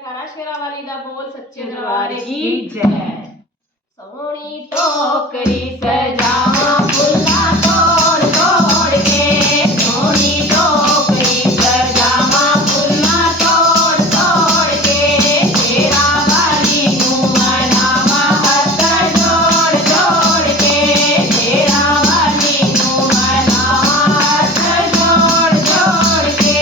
जयकारा शेरावाली दा बोल सच्चे दरबार की जय। सोनी टोकरी सजावा फुल्ला तोड़ तोड़ के, सोनी टोकरी सजावा फुल्ला तोड़ तोड़ के, शेरावाली नू मनावा हथ जोड़ जोड़ के, शेरावाली नू मनावा हथ जोड़ जोड़ के,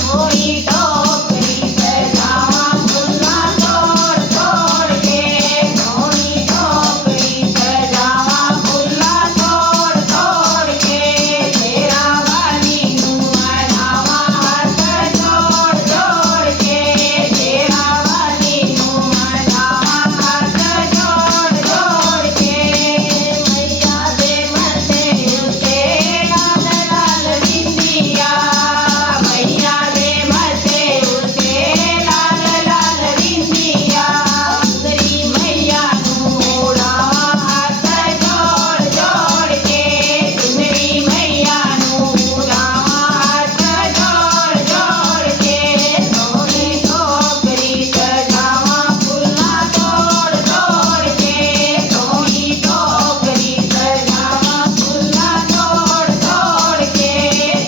सोनी टोकरी सजावा फुल्ला तोड़ तोड़ के, सोनी टोकरी सजावा फुल्ला तोड़ तोड़ के, शेरावाली नू मनावा हथ जोड़ जोड़ के, शेरावाली नू मनावा हथ जोड़ जोड़ के, मैया दे मथे उते लाल लाल बिंदिया, मैया दे मथे उते लाल लाल बिंदिया, सुंदरी मैया नू मोड़ावा हथ जोड़ जोड़ के, सुंदरी मैया नू मोड़ावा हथ जोड़ जोड़ के, सोनी टोकरी सजावा फुल्ला तोड़ तोड़ के, सोनी टोकरी सजावा फुल्ला तोड़ तोड़ के,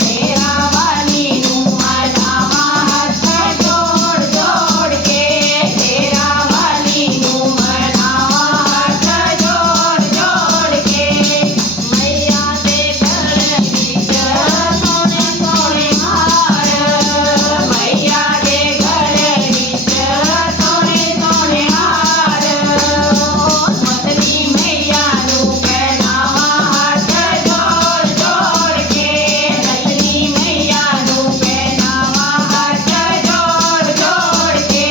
शेरावाली नू मनावा हथ जोड़ जोड़ के, शेरावाली नू मनावा हथ जोड़ जोड़ के, मैया दे गल विच सोने सोने हार, मैया दे गल विच सोने सोने हार, मतली मैया नू पहनावा हथ जोड़ जोड़ के, मतली मैया नू पहनावा हथ जोड़ जोड़ के,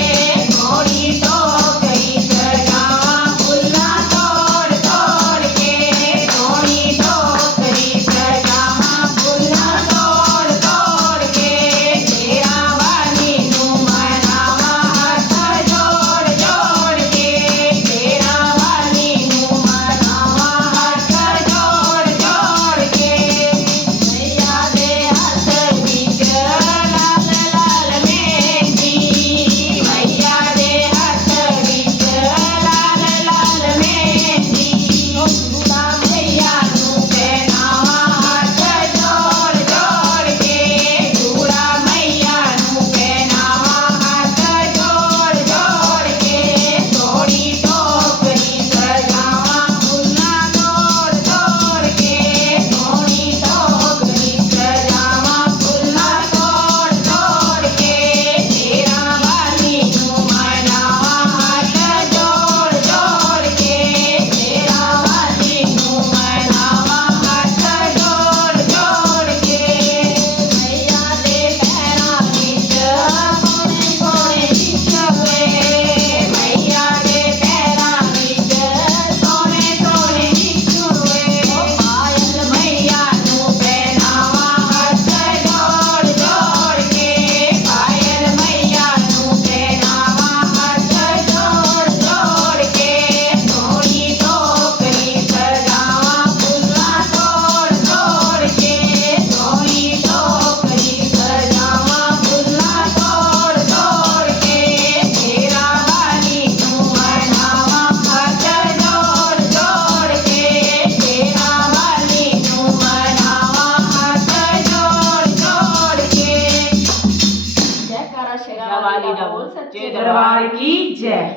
सोनी टोकरी सजावा फुल्ला तोड़ तोड़ के, सोनी टोकरी सजावा फुल्ला तोड़ तोड़ के, शेरावाली नू मनावा हथ जोड़ जोड़ के, शेरावाली नू मनावा हथ जोड़ जोड़ के, मैया दे हथ विच लाल लाल मेहंदी, मैया दे हथ विच लाल लाल मेहंदी, दुला मैया नू पहनावा हथ जोड़ जोड़ के, दुला मैया नू पहनावा हथ जोड़ जोड़ के, सोनी टोकरी सजावा फुल्ला तोड़ तोड़ के, सोनी टोकरी सजावा फुल्ला तोड़ तोड़ के, शेरावाली नू मनावा हथ जोड़ जोड़ के, शेरावाली नू मनावा हथ जोड़ जोड़ के, मैया दे पैरां विच सोने सोने निछवे, मैया दे पैरां विच सोने सोने निछवे, पायल मैया नू पहनावा हथ जोड़ जोड़ के, पायल मैया नू पहनावा हथ जोड़ जोड़ के, सोनी टोकरी सजावा फुल्ला तोड़ तोड़ के, सोनी टोकरी सजावा फुल्ला तोड़ तोड़ के, शेरावाली नू मनावा हथ जोड़ जोड़ के, शेरावाली नू मनावा हथ जोड़ जोड़ के, जयकारा शेरावाली दा बोल सच्चे दरबार की जय।